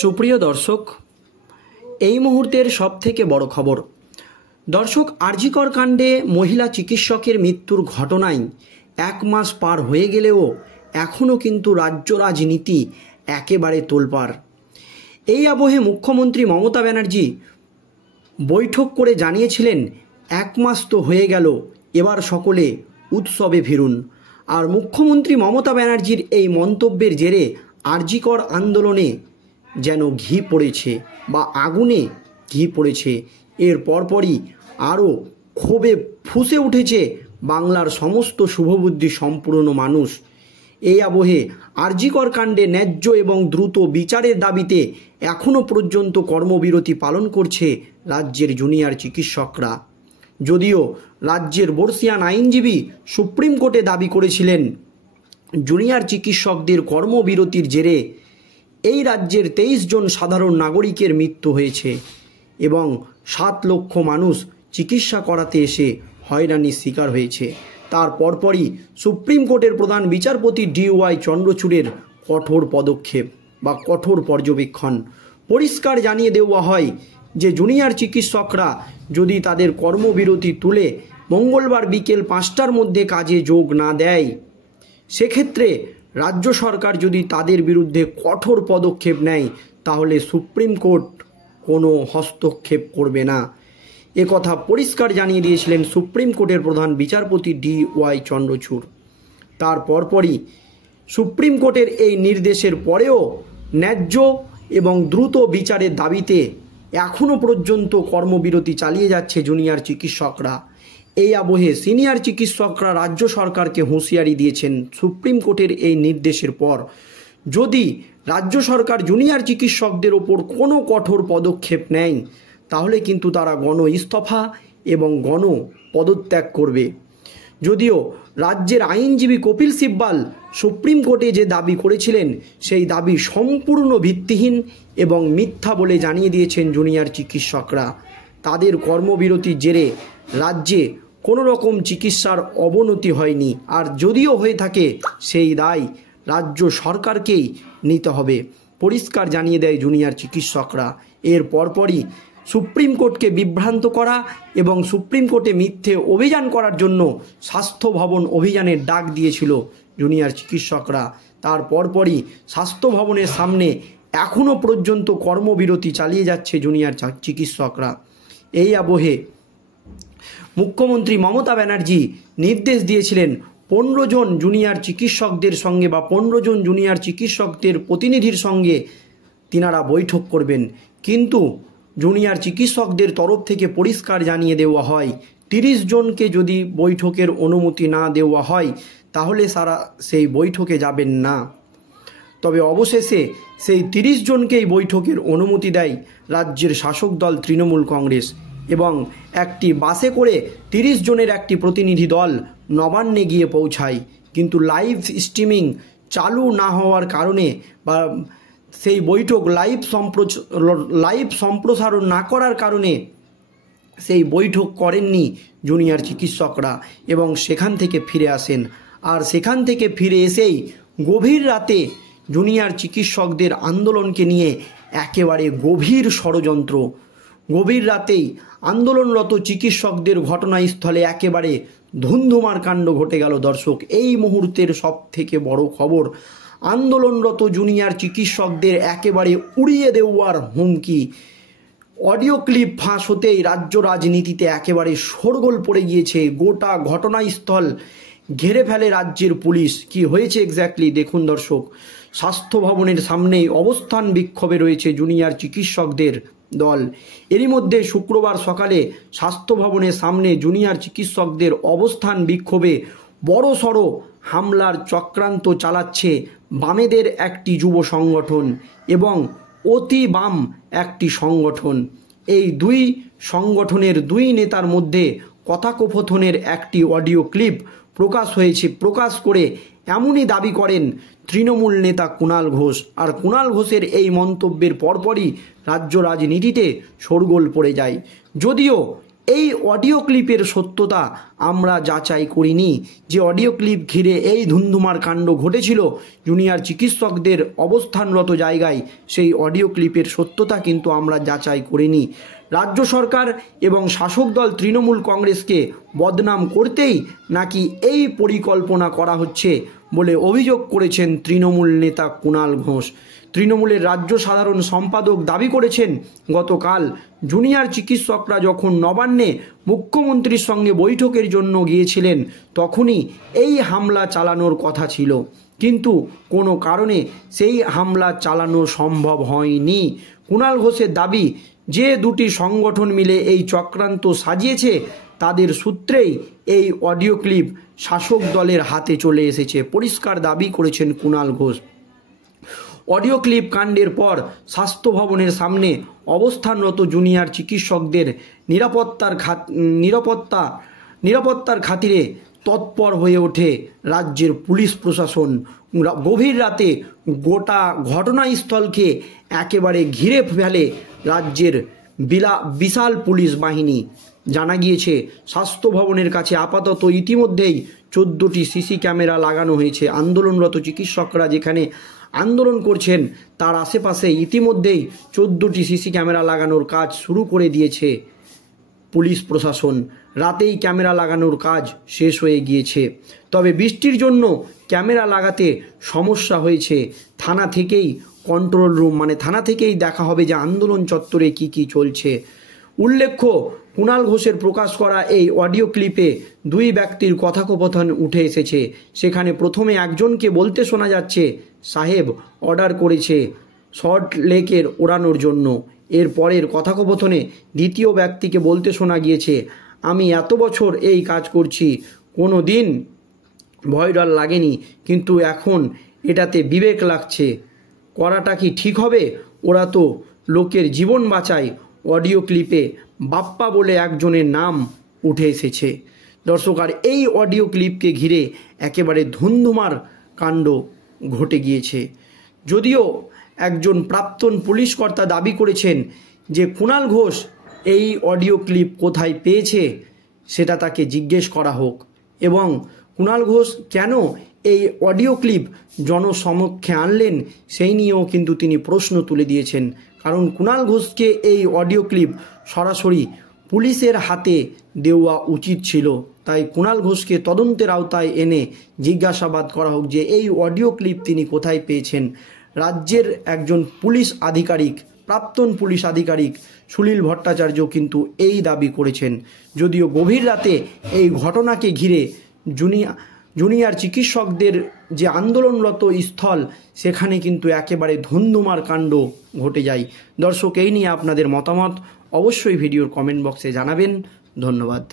সুপ্রিয় দর্শক, এই মুহূর্তের সবথেকে বড় খবর। দর্শক, আরজিকর কাণ্ডে মহিলা চিকিৎসকের মৃত্যুর ঘটনায় 1 মাস পার হয়ে গেলেও এখনও কিন্তু রাজ্য রাজনীতি একেবারে তোলপাড়। এই আবহে মুখ্যমন্ত্রী মমতা ব্যানার্জি বৈঠক করে জানিয়েছিলেন 1 মাস তো হয়ে গেল, এবার সকলে উৎসবে ফিরুন। আর মুখ্যমন্ত্রী মমতা ব্যানার্জির এই মন্তব্যের জেরে আরজিকর আন্দোলনে যেন ঘি পড়েছে বা আগুনে ঘি পড়েছে। এর পরপরই আরও ক্ষোভে ফুঁসে উঠেছে বাংলার সমস্ত শুভবুদ্ধি সম্পূর্ণ মানুষ। এই আবহে আরজিকর কাণ্ডে ন্যায্য এবং দ্রুত বিচারের দাবিতে এখনও পর্যন্ত কর্মবিরতি পালন করছে রাজ্যের জুনিয়র চিকিৎসকরা। যদিও রাজ্যের বর্ষিয়ান আইনজীবী সুপ্রিম কোর্টে দাবি করেছিলেন জুনিয়র চিকিৎসকদের কর্মবিরতির জেরে এই রাজ্যের 23 জন সাধারণ নাগরিকের মৃত্যু হয়েছে এবং 7 লক্ষ মানুষ চিকিৎসা করাতে এসে হয়রানির শিকার হয়েছে। তার পরপরই সুপ্রিম কোর্টের প্রধান বিচারপতি DY চন্দ্রচূড়ের কঠোর পদক্ষেপ বা কঠোর পর্যবেক্ষণ। পরিষ্কার জানিয়ে দেওয়া হয় যে জুনিয়র চিকিৎসকরা যদি তাদের কর্মবিরতি তুলে মঙ্গলবার বিকেল 5টার মধ্যে কাজে যোগ না দেয়, সেক্ষেত্রে রাজ্য সরকার যদি তাদের বিরুদ্ধে কঠোর পদক্ষেপ নেয় তাহলে সুপ্রিম কোর্ট কোনো হস্তক্ষেপ করবে না। একথা পরিষ্কার জানিয়ে দিয়েছিলেন সুপ্রিম কোর্টের প্রধান বিচারপতি DY চন্দ্রচূড়। তার পরপরই সুপ্রিম কোর্টের এই নির্দেশের পরেও ন্যায্য এবং দ্রুত বিচারের দাবিতে এখনও পর্যন্ত কর্মবিরতি চালিয়ে যাচ্ছে জুনিয়র চিকিৎসকরা। এই আবহে সিনিয়র চিকিৎসকরা রাজ্য সরকারকে হুঁশিয়ারি দিয়েছেন সুপ্রিম কোর্টের এই নির্দেশের পর যদি রাজ্য সরকার জুনিয়র চিকিৎসকদের ওপর কোনো কঠোর পদক্ষেপ নেয় তাহলে কিন্তু তারা গণ ইস্তফা এবং গণ পদত্যাগ করবে। যদিও রাজ্যের আইনজীবী কপিল সিব্বাল সুপ্রিম কোর্টে যে দাবি করেছিলেন সেই দাবি সম্পূর্ণ ভিত্তিহীন এবং মিথ্যা বলে জানিয়ে দিয়েছেন জুনিয়র চিকিৎসকরা। তাদের কর্মবিরতির জেরে রাজ্যে কোনো রকম চিকিৎসার অবনতি হয়নি, আর যদিও হয়ে থাকে সেই দায় রাজ্য সরকারকেই নিতে হবে, পরিষ্কার জানিয়ে দেয় জুনিয়র চিকিৎসকরা। এর পরপরই সুপ্রিম কোর্টকে বিভ্রান্ত করা এবং সুপ্রিম কোর্টে মিথ্যে অভিযান করার জন্য স্বাস্থ্য ভবন অভিযানের ডাক দিয়েছিল জুনিয়র চিকিৎসকরা। তার পরপরই স্বাস্থ্য ভবনের সামনে এখনও পর্যন্ত কর্মবিরতি চালিয়ে যাচ্ছে জুনিয়র চিকিৎসকরা। এই আবহে মুখ্যমন্ত্রী মমতা ব্যানার্জি নির্দেশ দিয়েছিলেন 15 জন জুনিয়র চিকিৎসকদের সঙ্গে বা 15 জন জুনিয়র চিকিৎসকদের প্রতিনিধির সঙ্গে তিনারা বৈঠক করবেন, কিন্তু জুনিয়র চিকিৎসকদের তরফ থেকে পরিষ্কার জানিয়ে দেওয়া হয় 30 জনকে যদি বৈঠকের অনুমতি না দেওয়া হয় তাহলে তারা সেই বৈঠকে যাবেন না। তবে অবশেষে সেই 30 জনকেই বৈঠকের অনুমতি দেয় রাজ্যের শাসক দল তৃণমূল কংগ্রেস এবং একটি বাসে করে 30 জনের একটি প্রতিনিধি দল নবান্নে গিয়ে পৌঁছায়। কিন্তু লাইভ স্ট্রিমিং চালু না হওয়ার কারণে বা সেই বৈঠক লাইভ সম্প্রসারণ না করার কারণে সেই বৈঠক করেননি জুনিয়র চিকিৎসকরা এবং সেখান থেকে ফিরে আসেন। আর সেখান থেকে ফিরে এসেই গভীর রাতে জুনিয়র চিকিৎসকদের আন্দোলনকে নিয়ে একেবারে গভীর ষড়যন্ত্র। গভীর রাতেই আন্দোলনরত চিকিৎসকদের ঘটনাস্থলে একেবারে ধুন্ধুমার কাণ্ড ঘটে গেল। দর্শক, এই মুহূর্তের সব থেকে বড় খবর, আন্দোলনরত জুনিয়র চিকিৎসকদের একেবারে উড়িয়ে দেওয়ার হুমকি। অডিও ক্লিপ ফাঁস হতেই রাজ্য রাজনীতিতে একেবারে শোরগোল পড়ে গিয়েছে। গোটা ঘটনাস্থল ঘিরে ফেলে রাজ্যের পুলিশ। কি হয়েছে এক্স্যাক্টলি দেখুন দর্শক। স্বাস্থ্য ভবনের সামনেই অবস্থান বিক্ষোভে রয়েছে জুনিয়র চিকিৎসকদের দল। এরই মধ্যে শুক্রবার সকালে স্বাস্থ্য ভবনের সামনে জুনিয়র চিকিৎসকদের অবস্থান বিক্ষোভে বড়সড় হামলার চক্রান্ত চালাচ্ছে বামেদের একটি যুব সংগঠন এবং অতি বাম একটি সংগঠন। এই দুই সংগঠনের দুই নেতার মধ্যে কথোপকথনের একটি অডিও ক্লিপ প্রকাশ করে এমনই দাবি করেন তৃণমূল নেতা কুণাল ঘোষ। আর কুণাল ঘোষের এই মন্তব্যের পরপরই রাজ্য রাজনীতিতে শোরগোল পড়ে যায়। যদিও এই অডিও ক্লিপের সত্যতা আমরা যাচাই করিনি। যে অডিও ক্লিপ ঘিরে এই ধুন্ধুমার কাণ্ড ঘটেছিল জুনিয়র চিকিৎসকদের অবস্থানরত জায়গায়, সেই অডিও ক্লিপের সত্যতা কিন্তু আমরা যাচাই করিনি। রাজ্য সরকার এবং শাসক দল তৃণমূল কংগ্রেসকে বদনাম করতেই নাকি এই পরিকল্পনা করা হচ্ছে বলে অভিযোগ করেছেন তৃণমূল নেতা কুণাল ঘোষ। তৃণমূলের রাজ্য সাধারণ সম্পাদক দাবি করেছেন, গতকাল জুনিয়র চিকিৎসকরা যখন নবান্নে মুখ্যমন্ত্রীর সঙ্গে বৈঠকের জন্য গিয়েছিলেন তখনই এই হামলা চালানোর কথা ছিল, কিন্তু কোনো কারণে সেই হামলা চালানো সম্ভব হয়নি। কুণাল ঘোষের দাবি, যে দুটি সংগঠন মিলে এই চক্রান্ত সাজিয়েছে তাদের সূত্রেই এই অডিও ক্লিপ শাসক দলের হাতে চলে এসেছে। পরিষ্কার দাবি করেছেন কুণাল ঘোষ। অডিও ক্লিপ কাণ্ডের পর স্বাস্থ্য ভবনের সামনে অবস্থানরত জুনিয়র চিকিৎসকদের নিরাপত্তার খাতিরে তৎপর হয়ে ওঠে রাজ্যের পুলিশ প্রশাসন। গভীর রাতে গোটা ঘটনাস্থলকে একেবারে ঘিরে ফেলে রাজ্যের বিশাল পুলিশ বাহিনী। জানা গিয়েছে, স্বাস্থ্য ভবনের কাছে আপাতত ইতিমধ্যেই 14টি সিসি ক্যামেরা লাগানো হয়েছে। আন্দোলনরত চিকিৎসকরা যেখানে আন্দোলন করছেন তার আশেপাশে ইতিমধ্যেই 14টি সিসি ক্যামেরা লাগানোর কাজ শুরু করে দিয়েছে পুলিশ প্রশাসন। রাতেই ক্যামেরা লাগানোর কাজ শেষ হয়ে গিয়েছে। তবে বৃষ্টির জন্য ক্যামেরা লাগাতে সমস্যা হয়েছে। থানা থেকেই কন্ট্রোল রুম, থানা থেকেই দেখা হবে যে আন্দোলন চত্বরে কি চলছে। উল্লেখ্য, কুণাল ঘোষের প্রকাশ করা এই অডিও ক্লিপে দুই ব্যক্তির কথোপকথন উঠে এসেছে। সেখানে প্রথমে একজনকে বলতে শোনা যাচ্ছে, সাহেব অর্ডার করেছে সল্ট লেকের ওড়ানোর জন্য। এর পরের কথোপকথনে দ্বিতীয় ব্যক্তিকে বলতে শোনা গিয়েছে, আমি এত বছর এই কাজ করছি, কোনো দিন ভয় ডর লাগেনি, কিন্তু এখন এটাতে বিবেক লাগছে। করাটা কি ঠিক হবে? ওরা তো লোকের জীবন বাঁচায়। অডিও ক্লিপে বাপ্পা বলে একজনের নাম উঠে এসেছে। দর্শক, আর এই অডিও ক্লিপকে ঘিরে একেবারে ধুন্ধুমার কাণ্ড ঘটে গিয়েছে। যদিও একজন প্রাক্তন পুলিশ কর্তা দাবি করেছেন যে কুণাল ঘোষ এই অডিও ক্লিপ কোথায় পেয়েছে সেটা তাকে জিজ্ঞেস করা হোক, এবং কুণাল ঘোষ কেন এই অডিও ক্লিপ জনসমক্ষে আনলেন সেই নিয়েও কিন্তু তিনি প্রশ্ন তুলে দিয়েছেন। কারণ কুণাল ঘোষকে এই অডিও ক্লিপ সরাসরি পুলিশের হাতে দেওয়া উচিত ছিল। তাই কুণাল ঘোষকে তদন্তের আওতায় এনে জিজ্ঞাসাবাদ করা হোক যে এই অডিও ক্লিপ তিনি কোথায় পেয়েছেন। রাজ্যের একজন পুলিশ আধিকারিক, প্রাক্তন পুলিশ আধিকারিক সুনীল ভট্টাচার্য কিন্তু এই দাবি করেছেন। যদিও গভীর রাতে এই ঘটনাকে ঘিরে জুনিয়র চিকিৎসকদের যে আন্দোলনরত স্থল সেখানে কিন্তু একেবারে ধুন্ধুমার কাণ্ড ঘটে যায়। দর্শক, এই নিয়ে আপনাদের মতামত অবশ্যই ভিডিওর কমেন্ট বক্সে জানাবেন। ধন্যবাদ।